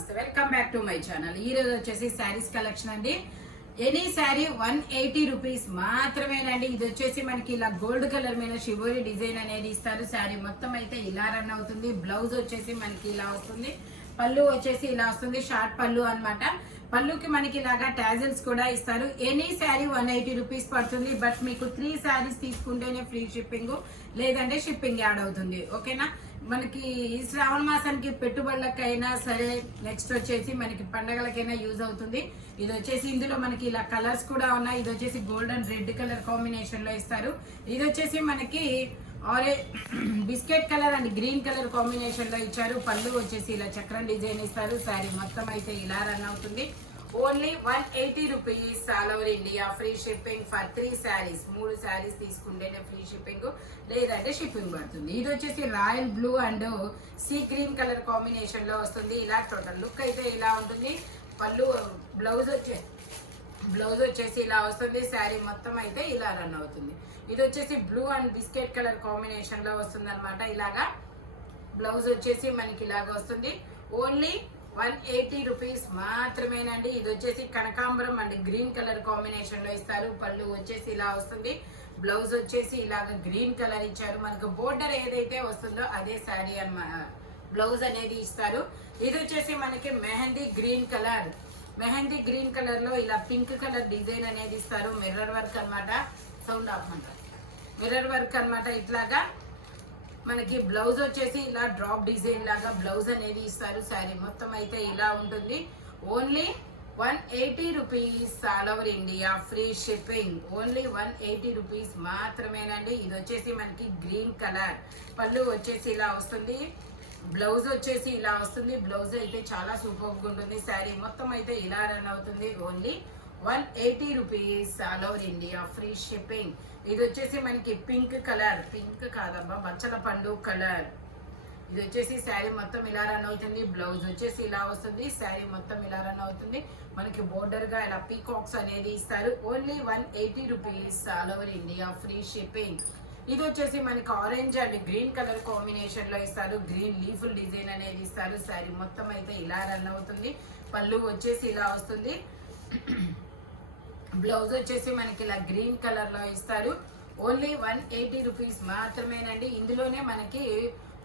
నమస్తే welcome back to my channel. ఈ రోజు వచ్చేసి శారీస్ కలెక్షన్ అండి. ఎనీ శారీ 180 రూపీస్ మాత్రమేనండి. ఇది వచ్చేసి మనకి ఇలా గోల్డ్ కలర్ మీద షివోరి డిజైన్ అనేది ఇస్తారు. శారీ మొత్తం అయితే ఇలా రన్ అవుతుంది. బ్లౌజ్ వచ్చేసి మనకి ఇలా వస్తుంది. పళ్ళు వచ్చేసి ఇలా వస్తుంది, షార్ట్ పళ్ళు అన్నమాట. పళ్ళుకి మనకి ఇలాగా టాజిల్స్ కూడా ఇస్తారు. ఎనీ శారీ 180 రూపీస్ పడుతుంది. బట్ మీకు 3 శారీస్ తీసుకుంటేనే ఫ్రీ షిప్పింగ్, లేదంటే షిప్పింగ్ యాడ్ అవుతుంది. ఓకేనా. మనకి ఈ శ్రావణ మాసానికి పెట్టుబడులకైనా సరే, నెక్స్ట్ వచ్చేసి మనకి పండగలకైనా యూజ్ అవుతుంది. ఇది వచ్చేసి ఇందులో మనకి ఇలా కలర్స్ కూడా ఉన్నాయి. ఇది వచ్చేసి గోల్డెన్ రెడ్ కలర్ కాంబినేషన్ లో ఇస్తారు. ఇది వచ్చేసి మనకి biscuit colour and green colour combination లో ఇచ్చారు. పళ్ళు వచ్చేసి ఇలా చక్రం డిజైన్ ఇస్తారు. శారీ మొత్తం అయితే ఇలా రన్ అవుతుంది. Only 180 rupees all over India. Free shipping for 3 saris. 3 saris తీసుకుంటేనే ఫ్రీ షిప్పింగ్, లేదంటే షిప్పింగ్ పడుతుంది. ఇది వచ్చేసి royal blue and sea green colour combination లో వస్తుంది. ఇలా టోటల్ లుక్ అయితే ఇలా ఉంటుంది. పళ్ళు బ్లౌజ్ వచ్చేసి ఇలా వస్తుంది. శారీ మొత్తం అయితే ఇలా రన్ అవుతుంది. ఇది వచ్చేసి blue and biscuit colour combination లో వస్తుంది అనమాట. ఇలాగా బ్లౌజ్ వచ్చేసి మనకి ఇలాగ వస్తుంది. ఓన్లీ 180 రూపీస్ మాత్రమేనండి. ఇది వచ్చేసి కనకాంబరం అండ్ గ్రీన్ కలర్ కాంబినేషన్ లో ఇస్తారు. పళ్ళు వచ్చేసి ఇలా వస్తుంది. బ్లౌజ్ వచ్చేసి ఇలాగ గ్రీన్ కలర్ ఇచ్చారు. మనకు బోర్డర్ ఏదైతే వస్తుందో అదే శారీ బ్లౌజ్ అనేది ఇస్తారు. ఇది వచ్చేసి మనకి మెహందీ గ్రీన్ కలర్ లో ఇలా పింక్ కలర్ డిజైన్ అనేది ఇస్తారు. మిర్రర్ వర్క్ అనమాట. సౌండ్ ఆఫ్ అంటారు. మిర్రర్ వర్క్ అనమాట. ఇట్లాగా మనకి బ్లౌజ్ వచ్చేసి ఇలా డ్రాప్ డిజైన్ లాగా బ్లౌజ్ అనేది ఇస్తారు. శారీ మొత్తం అయితే ఇలా ఉంటుంది. Only 180 rupees all over India. Free shipping. Only 180 rupees మాత్రమేనండి. ఇది వచ్చేసి మనకి గ్రీన్ కలర్. పళ్ళు వచ్చేసి ఇలా వస్తుంది. బ్లౌజ్ వచ్చేసి ఇలా వస్తుంది. బ్లౌజ్ అయితే చాలా సూపర్గా ఉంటుంది. శారీ మొత్తం అయితే ఇలా రన్ అవుతుంది. Only 180 rupees all over India. Free shipping. ఇది వచ్చేసి మనకి పింక్ కలర్, పింక్ కాదబ్బా బచ్చల పండు కలర్. ఇది వచ్చేసి శారీ మొత్తం ఇలా రన్ అవుతుంది. బ్లౌజ్ వచ్చేసి ఇలా వస్తుంది. శారీ మొత్తం ఇలా రన్ అవుతుంది. మనకి బోర్డర్ గా ఇలా పీకాక్స్ అనేది ఇస్తారు. Only 180 rupees all over India. Free shipping. ఇది వచ్చేసి మనకి orange and green colour combination లో ఇస్తారు. గ్రీన్ లీఫుల్ డిజైన్ అనేది ఇస్తారు. శారీ మొత్తం అయితే ఇలా రన్ అవుతుంది. పళ్ళు వచ్చేసి ఇలా వస్తుంది. బ్లౌజ్ వచ్చేసి మనకి ఇలా గ్రీన్ కలర్ లో ఇస్తారు. ఓన్లీ 180 రూపీస్ మాత్రమేనండి. ఇందులోనే మనకి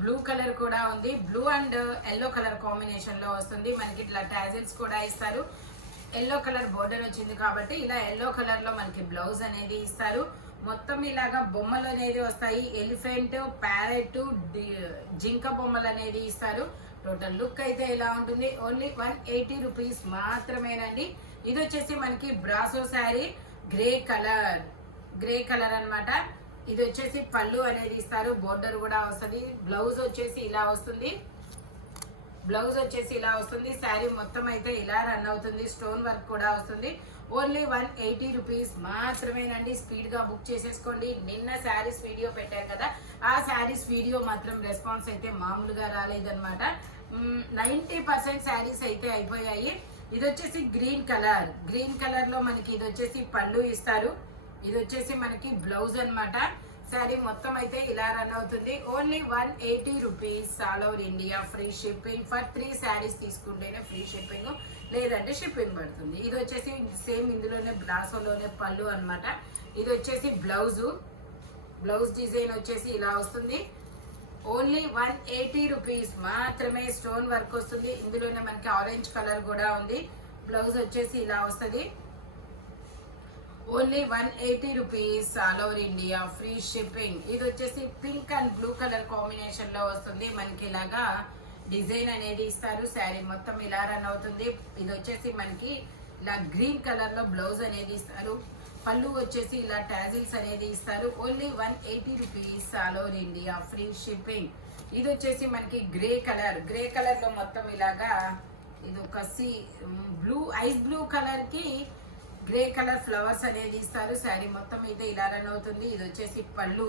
బ్లూ కలర్ కూడా ఉంది. Blue and yellow colour combination లో వస్తుంది. మనకి ఇట్లా టాజిల్స్ కూడా ఇస్తారు. ఎల్లో కలర్ బోర్డర్ వచ్చింది కాబట్టి ఇలా ఎల్లో కలర్ లో మనకి బ్లౌజ్ అనేది ఇస్తారు. మొత్తం ఇలాగా బొమ్మలు అనేది వస్తాయి. ఎలిఫెంట్, ప్యారెట్, జింక బొమ్మలు అనేది ఇస్తారు. టోటల్ లుక్ అయితే ఇలా ఉంటుంది. ఓన్లీ 180 రూపీస్ మాత్రమేనండి. ఇది వచ్చేసి మనకి బ్రాసో శారీ గ్రే కలర్ అన్నమాట. ఇది వచ్చేసి పళ్ళు అనేది ఇస్తారు. బోర్డర్ కూడా వస్తుంది. బ్లౌజ్ వచ్చేసి ఇలా వస్తుంది. శారీ మొత్తం అయితే ఇలా రన్ అవుతుంది. స్టోన్ వర్క్ కూడా వస్తుంది. ఓన్లీ 180 రూపీస్ మాత్రమేనండి. స్పీడ్ గా బుక్ చేసేసుకోండి. నిన్న శారీస్ వీడియో పెట్టారు కదా, ఆ శారీస్ వీడియో మాత్రం రెస్పాన్స్ అయితే మామూలుగా రాలేదన్నమాట. 90% శారీస్ అయితే అయిపోయాయి. ఇది వచ్చేసి గ్రీన్ కలర్ లో మనకి ఇది వచ్చేసి పళ్ళు ఇస్తారు. ఇది వచ్చేసి మనకి బ్లౌజ్ అన్నమాట. శారీ మొత్తం అయితే ఇలా రన్ అవుతుంది. Only 180 rupees all over India. Free shipping for 3 saris తీసుకుంటేనే ఫ్రీ షిప్పింగ్, లేదంటే షిప్పింగ్ పడుతుంది. ఇది వచ్చేసి సేమ్ ఇందులోనే బ్రాసోలోనే పళ్ళు అన్నమాట. ఇది వచ్చేసి బ్లౌజ్ డిజైన్ వచ్చేసి ఇలా వస్తుంది. ఓన్లీ 180 రూపీస్ మాత్రమే. స్టోన్ వర్క్ వస్తుంది. ఇందులోనే మనకి ఆరెంజ్ కలర్ కూడా ఉంది. బ్లౌజ్ వచ్చేసి ఇలా వస్తుంది. Only 180 rupees all over India. Free shipping. ఇది వచ్చేసి pink and blue colour combination లో వస్తుంది. మనకి ఇలాగా డిజైన్ అనేది ఇస్తారు. శారీ మొత్తం ఇలా రన్ అవుతుంది. ఇది వచ్చేసి మనకి ఇలా గ్రీన్ కలర్ లో బ్లౌజ్ అనేది ఇస్తారు. పళ్ళు వచ్చేసి ఇలా టాజిల్స్ అనేది ఇస్తారు. Only 180 rupees all over India. Free shipping. ఇది వచ్చేసి మనకి గ్రే కలర్ లో మొత్తం ఇలాగా ఇది ఒక ఐస్ బ్లూ కలర్ కి గ్రే కలర్ ఫ్లవర్స్ అనేది ఇస్తారు. శారీ మొత్తం అయితే ఇలా రన్ అవుతుంది. ఇది వచ్చేసి పళ్ళు,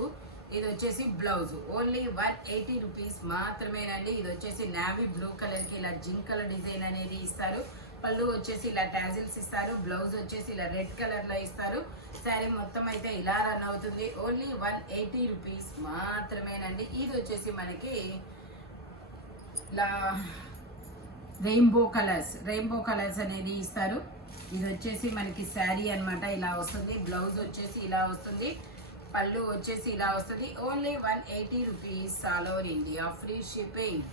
ఇది వచ్చేసి బ్లౌజ్. ఓన్లీ 180 రూపీస్ మాత్రమేనండి. ఇది వచ్చేసి నావీ బ్లూ కలర్ కి ఇలా జింక్ కలర్ డిజైన్ అనేది ఇస్తారు. పళ్ళు వచ్చేసి ఇలా టాజిల్స్ ఇస్తారు. బ్లౌజ్ వచ్చేసి ఇలా రెడ్ కలర్ లో ఇస్తారు. శారీ మొత్తం అయితే ఇలా రన్ అవుతుంది. ఓన్లీ 180 రూపీస్ మాత్రమేనండి. ఇది వచ్చేసి మనకి ఇలా రెయిన్బో కలర్స్ అనేది ఇస్తారు. ఇది వచ్చేసి మనకి శారీ అన్నమాట, ఇలా వస్తుంది. బ్లౌజ్ వచ్చేసి ఇలా వస్తుంది, పళ్ళు వచ్చేసి ఇలా వస్తుంది. Only 180 rupees all over India, free shipping.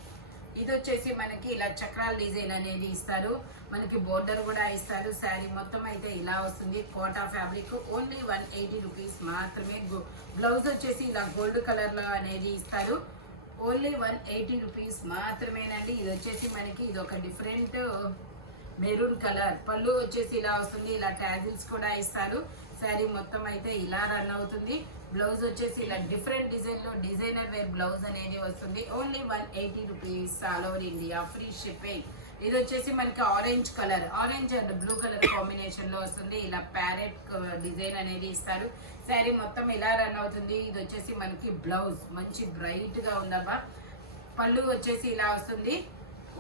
ఇది వచ్చేసి మనకి ఇలా చక్రాల డిజైన్ అనేది ఇస్తారు, మనకి బోర్డర్ కూడా ఇస్తారు. శారీ మొత్తం అయితే ఇలా వస్తుంది, కోటా ఫ్యాబ్రిక్. ఓన్లీ 180 రూపీస్ మాత్రమే. బ్లౌజ్ వచ్చేసి ఇలా గోల్డ్ కలర్లో అనేది ఇస్తారు. ఓన్లీ 180 రూపీస్ మాత్రమేనండి. ఇది వచ్చేసి మనకి ఇది ఒక డిఫరెంట్ మెరూన్ కలర్. పళ్ళు వచ్చేసి ఇలా వస్తుంది, ఇలా ట్యాజిల్స్ కూడా ఇస్తారు. శారీ మొత్తం అయితే ఇలా రన్ అవుతుంది. బ్లౌజ్ వచ్చేసి ఇలా డిఫరెంట్ డిజైన్లో డిజైనర్ వేర్ బ్లౌజ్ అనేది వస్తుంది. Only 180 rupees all over India, free shipping. ఇది వచ్చేసి మనకి ఆరెంజ్ అండ్ బ్లూ కలర్ కాంబినేషన్లో వస్తుంది. ఇలా ప్యారెట్ డిజైన్ అనేది ఇస్తారు. శారీ మొత్తం ఇలా రన్ అవుతుంది. ఇది వచ్చేసి మనకి బ్లౌజ్ మంచి బ్రైట్గా ఉందబ్బా. పళ్ళు వచ్చేసి ఇలా వస్తుంది.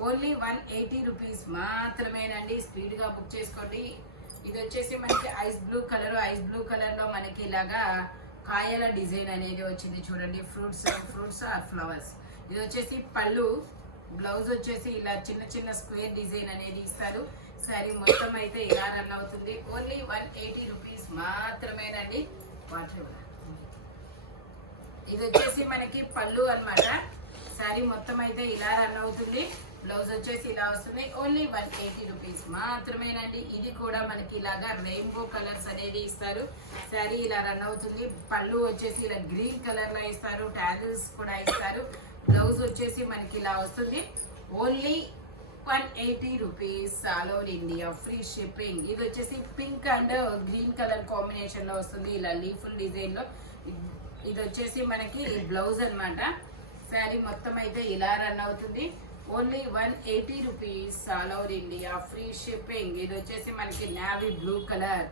ఓన్లీ 180 రూపీస్ మాత్రమేనండి. స్పీడ్గా బుక్ చేసుకోండి. ఇది వచ్చేసి మనకి ఐస్ బ్లూ కలర్లో మనకి ఇలాగా కాయల డిజైన్ అనేది వచ్చింది చూడండి. Fruits or flowers. ఇది వచ్చేసి పళ్ళు. బ్లౌజ్ వచ్చేసి ఇలా చిన్న చిన్న స్క్వేర్ డిజైన్ అనేది ఇస్తారు. శారీ మొత్తం అయితే ఇలా రన్ అవుతుంది. ఓన్లీ 180 రూపీస్ మాత్రమేనండి. ఇది వచ్చేసి మనకి పళ్ళు అన్నమాట. శారీ మొత్తం అయితే ఇలా రన్ అవుతుంది. బ్లౌజ్ వచ్చేసి ఇలా వస్తుంది. ఓన్లీ 180 రూపీస్ మాత్రమేనండి. ఇది కూడా మనకి ఇలాగా రెయిన్బో కలర్స్ అనేది ఇస్తారు. శారీ ఇలా రన్ అవుతుంది. పళ్ళు వచ్చేసి ఇలా గ్రీన్ కలర్ లో ఇస్తారు, ట్యాగిల్స్ కూడా ఇస్తారు. బ్లౌజ్ వచ్చేసి మనకి ఇలా వస్తుంది. Only 180 rupees all over India, free shipping. ఇది వచ్చేసి pink and green colour combination లో వస్తుంది, ఇలా లీఫుల్ డిజైన్ లో. ఇది వచ్చేసి మనకి బ్లౌజ్ అన్నమాట. శారీ మొత్తం అయితే ఇలా రన్ అవుతుంది. Only 180 rupees all over India, free shipping. ఇది వచ్చేసి మనకి నావీ బ్లూ కలర్.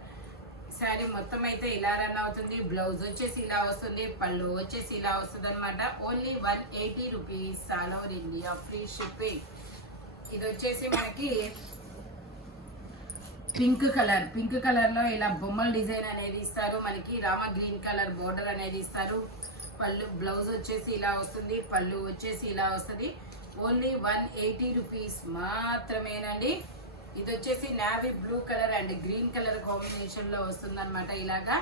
శారీ మొత్తం అయితే ఇలా రన్ అవుతుంది. బ్లౌజ్ వచ్చేసి ఇలా వస్తుంది, పళ్ళు వచ్చేసి ఇలా వస్తుంది అనమాట. Only 180 rupees all over India, free shipping. ఇది వచ్చేసి మనకి పింక్ కలర్ లో ఇలా బొమ్మల డిజైన్ అనేది ఇస్తారు. మనకి రామ గ్రీన్ కలర్ బోర్డర్ అనేది ఇస్తారు. పళ్ళు బ్లౌజ్ వచ్చేసి ఇలా వస్తుంది, పళ్ళు వచ్చేసి ఇలా వస్తుంది. ఓన్లీ 180 రూపీస్ మాత్రమేనండి. ఇది వచ్చేసి navy blue colour and green colour combination లో వస్తుంది అనమాట. ఇలాగా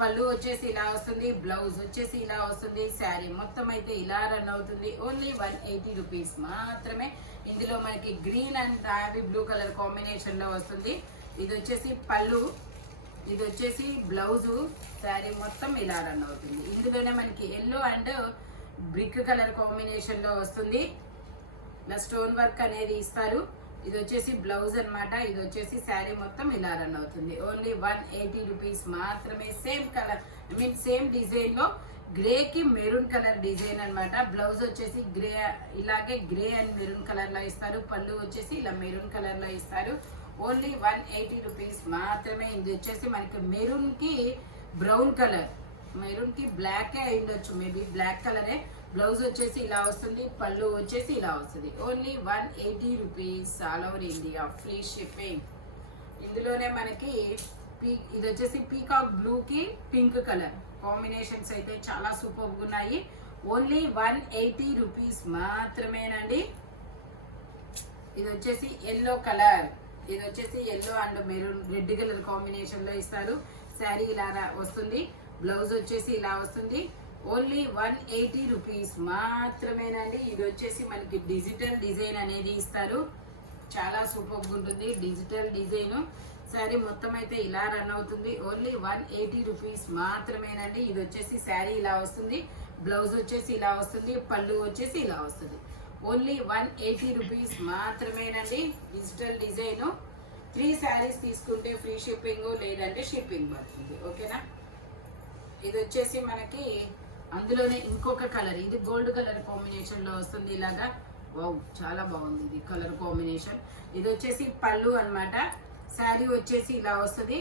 పళ్ళు వచ్చేసి ఇలా వస్తుంది, బ్లౌజ్ వచ్చేసి ఇలా వస్తుంది. శారీ మొత్తం అయితే ఇలా రన్ అవుతుంది. ఓన్లీ 180 రూపీస్ మాత్రమే. ఇందులో మనకి green and navy blue colour combination లో వస్తుంది. ఇది వచ్చేసి పళ్ళు, ఇది వచ్చేసి బ్లౌజు. శారీ మొత్తం ఇలా రన్ అవుతుంది. ఇందులోనే మనకి yellow and brick colour combination లో వస్తుంది. ఇలా స్టోన్ వర్క్ అనేది ఇస్తారు. ఇది వచ్చేసి బ్లౌజ్ అన్నమాట. ఇది వచ్చేసి శారీ మొత్తం ఇలా రన్ అవుతుంది. ఓన్లీ 180 రూపీస్ మాత్రమే. సేమ్ కలర్ సేమ్ డిజైన్ లో గ్రేకి మెరూన్ కలర్ డిజైన్ అన్నమాట. బ్లౌజ్ వచ్చేసి ఇలాగే గ్రే అండ్ మెరూన్ కలర్ లో ఇస్తారు. పళ్ళు వచ్చేసి ఇలా మెరూన్ కలర్ లో ఇస్తారు. ఓన్లీ 180 రూపీస్ మాత్రమే. ఇది వచ్చేసి మనకి మెరూన్ కి బ్రౌన్ కలర్, మెరూన్ కి బ్లాక్ అయి ఉండొచ్చు, మేబీ బ్లాక్ కలరే. బ్లౌజ్ వచ్చేసి ఇలా వస్తుంది, పళ్ళు వచ్చేసి ఇలా వస్తుంది. Only 180 rupees all over India, free shipping. ఇందులోనే మనకి ఇది వచ్చేసి పీకాక్ బ్లూ కి పింక్ కలర్ కాంబినేషన్స్ అయితే చాలా సూపర్గా ఉన్నాయి. ఓన్లీ 180 రూపీస్ మాత్రమేనండి. ఇది వచ్చేసి ఎల్లో కలర్, ఇది వచ్చేసి yellow and maroon red colour combination లో ఇస్తారు. శారీ ఇలా వస్తుంది, బ్లౌజ్ వచ్చేసి ఇలా వస్తుంది. ఓన్లీ 180 రూపీస్ మాత్రమేనండి. ఇది వచ్చేసి మనకి డిజిటల్ డిజైన్ అనేది ఇస్తారు. చాలా సూపర్గా ఉంటుంది డిజిటల్ డిజైన్. శారీ మొత్తం అయితే ఇలా రన్ అవుతుంది. ఓన్లీ 180 రూపీస్ మాత్రమేనండి. ఇది వచ్చేసి శారీ ఇలా వస్తుంది, బ్లౌజ్ వచ్చేసి ఇలా వస్తుంది, పళ్ళు వచ్చేసి ఇలా వస్తుంది. ఓన్లీ 180 రూపీస్ మాత్రమేనండి. Digital design. 3 శారీస్ తీసుకుంటే ఫ్రీ షిప్పింగ్, లేదంటే షిప్పింగ్ పడుతుంది. ఓకేనా. ఇది వచ్చేసి మనకి అందులోనే ఇంకొక కలర్, ఇది గోల్డ్ కలర్ కాంబినేషన్ లో వస్తుంది. ఇలాగా వావ్, చాలా బాగుంది ఇది కలర్ కాంబినేషన్. ఇది వచ్చేసి పళ్ళు అన్నమాట. శారీ వచ్చేసి ఇలా వస్తుంది.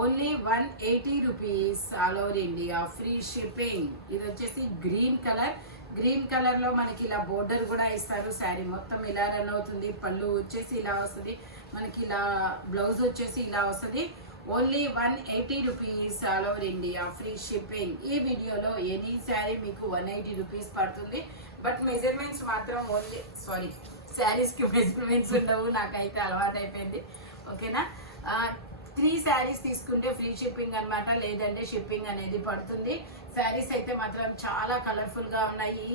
Only 180 rupees all over India, free shipping. ఇది వచ్చేసి గ్రీన్ కలర్ లో మనకి ఇలా బోర్డర్ కూడా ఇస్తారు. శారీ మొత్తం ఇలా రన్ అవుతుంది. పళ్ళు వచ్చేసి ఇలా వస్తుంది, మనకి ఇలా బ్లౌజ్ వచ్చేసి ఇలా వస్తుంది. Only 180 rupees all over India, free shipping. ఈ వీడియోలో ఎనీ శారీ మీకు 180 రూపీస్ పడుతుంది. బట్ మెజర్మెంట్స్ మాత్రం శారీస్కి మెజర్మెంట్స్ ఉండవు, నాకైతే అలవాటు అయిపోయింది. ఓకేనా, 3 శారీస్ తీసుకుంటే ఫ్రీ షిప్పింగ్ అనమాట, లేదంటే షిప్పింగ్ అనేది పడుతుంది. శారీస్ అయితే మాత్రం చాలా కలర్ఫుల్గా ఉన్నాయి.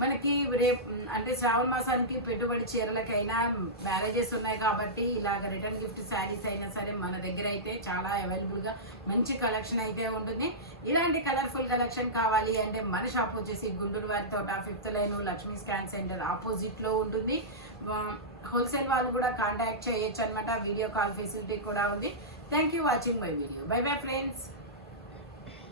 మనకి రేపు అంటే శ్రావణ మాసానికి పెట్టుబడి చీరలకైనా మ్యారేజెస్ ఉన్నాయి కాబట్టి ఇలాగ రిటర్న్ గిఫ్ట్ శారీస్ అయినా సరే మన దగ్గర అయితే చాలా అవైలబుల్గా మంచి కలెక్షన్ అయితే ఉంటుంది. ఇలాంటి కలర్ఫుల్ కలెక్షన్ కావాలి అంటే మన షాప్ వచ్చేసి గుంటూరు వారి తోట 5th line Lakshmi scan centre ఆపోజిట్లో ఉంటుంది. హోల్సేల్ వాళ్ళు కూడా కాంటాక్ట్ చేయొచ్చు అనమాట. వీడియో కాల్ ఫెసిలిటీ కూడా ఉంది. Thank you watching my video. By bye friends.